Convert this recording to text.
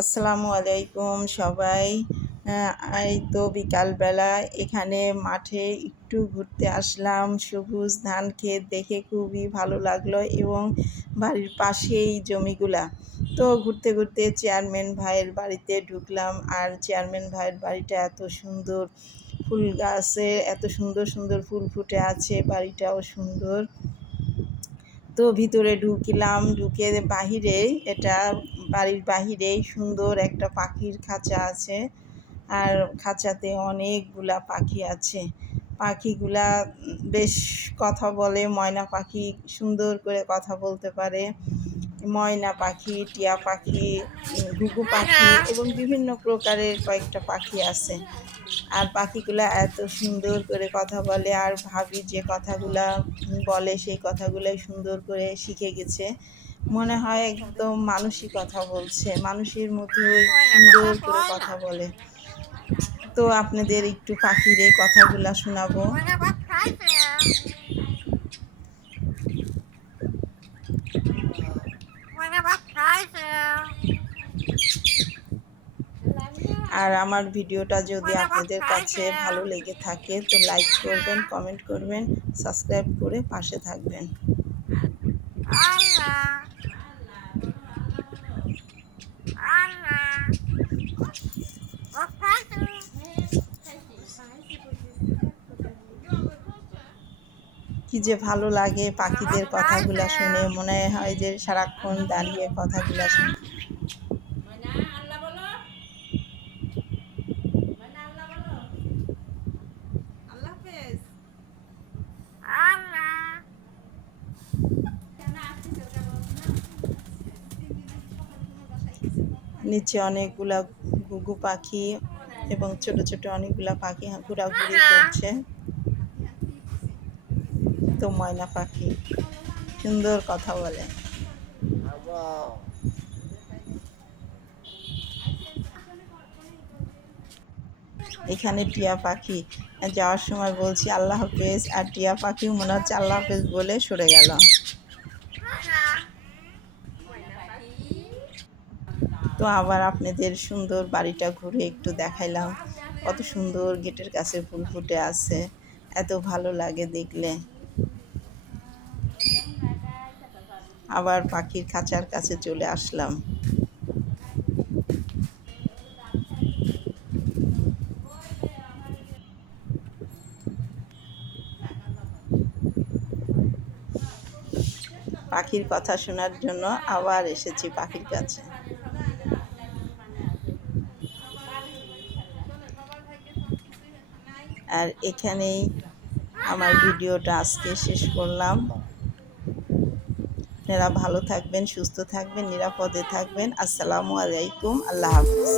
আসসালামু আলাইকুম সবাই। এই তো বিকালবেলা এখানে মাঠে একটু ঘুরতে আসলাম। সবুজ ধান ক্ষেত দেখে খুবই ভালো লাগল এবং বাড়ির পাশেই জমিগুলা। তো ঘুরতে ঘুরতে চেয়ারম্যান ভাইয়ের বাড়িতে ঢুকলাম আর চেয়ারম্যান ভাইয়ের বাড়িটা এত সুন্দর। ফুল গাছে এত সুন্দর সুন্দর ফুল ফুটে আছে, বাড়িটাও সুন্দর। তো ভিতরে ঢুকলাম, ঢুকে বাহিরে এটা বাড়ির বাহিরেই সুন্দর একটা পাখির খাঁচা আছে। আর খাঁচাতে অনেকগুলা পাখি আছে। পাখিগুলা বেশ কথা বলে, ময়না পাখি সুন্দর করে কথা বলতে পারে। ময়না পাখি টিয়া পাখি ঘুঘু পাখি এবং বিভিন্ন প্রকারের কয়েকটা পাখি আছে। আর পাখিগুলো এত সুন্দর করে কথা বলে আর ভাবি যে কথাগুলা বলে সেই কথাগুলাই সুন্দর করে শিখে গেছে। মনে হয় একদম মানুষই কথা বলছে মানুষের মতোই সুন্দর করে কথা বলে। তো আপনাদের একটু পাখির এই কথাগুলা শোনাবো। আর আমার ভিডিওটা যদি আপনাদের কাছে ভালো লেগে থাকে তো লাইক করবেন কমেন্ট করবেন সাবস্ক্রাইব করে পাশে থাকবেন। কি যে ভালো লাগে পাখিদের কথাগুলা শুনে মনে হয় যে সারাক্ষণ দাঁড়িয়ে কথাগুলা শুনে। নিচে অনেকগুলা ঘুঘু পাখি এবং ছোট ছোট অনেকগুলা পাখি ঘোরাঘুরি করছে। তো ময়না পাখি সুন্দর কথা বলে। এখানে টিয়া পাখি যাওয়ার সময় বলছি আল্লাহ হাফেজ। আর টিয়া পাখিও মনে হচ্ছে আল্লাহ হাফেজ বলে সরে গেল। তো আবার আপনাদের সুন্দর বাড়িটা ঘুরে একটু দেখাইলাম। কত সুন্দর গেটের কাছে ফুল ফুটে আছে। এত ভালো লাগে দেখলে। আবার পাখির খাঁচার কাছে চলে আসলাম। পাখির কথা শোনার জন্য আবার এসেছি পাখির কাছে। আর এখানেই আমার ভিডিওটা আজকে শেষ করলাম। আপনারা ভালো থাকবেন, সুস্থ থাকবেন, নিরাপদে থাকবেন। আসসালামু আলাইকুম, আল্লাহ হাফিজ।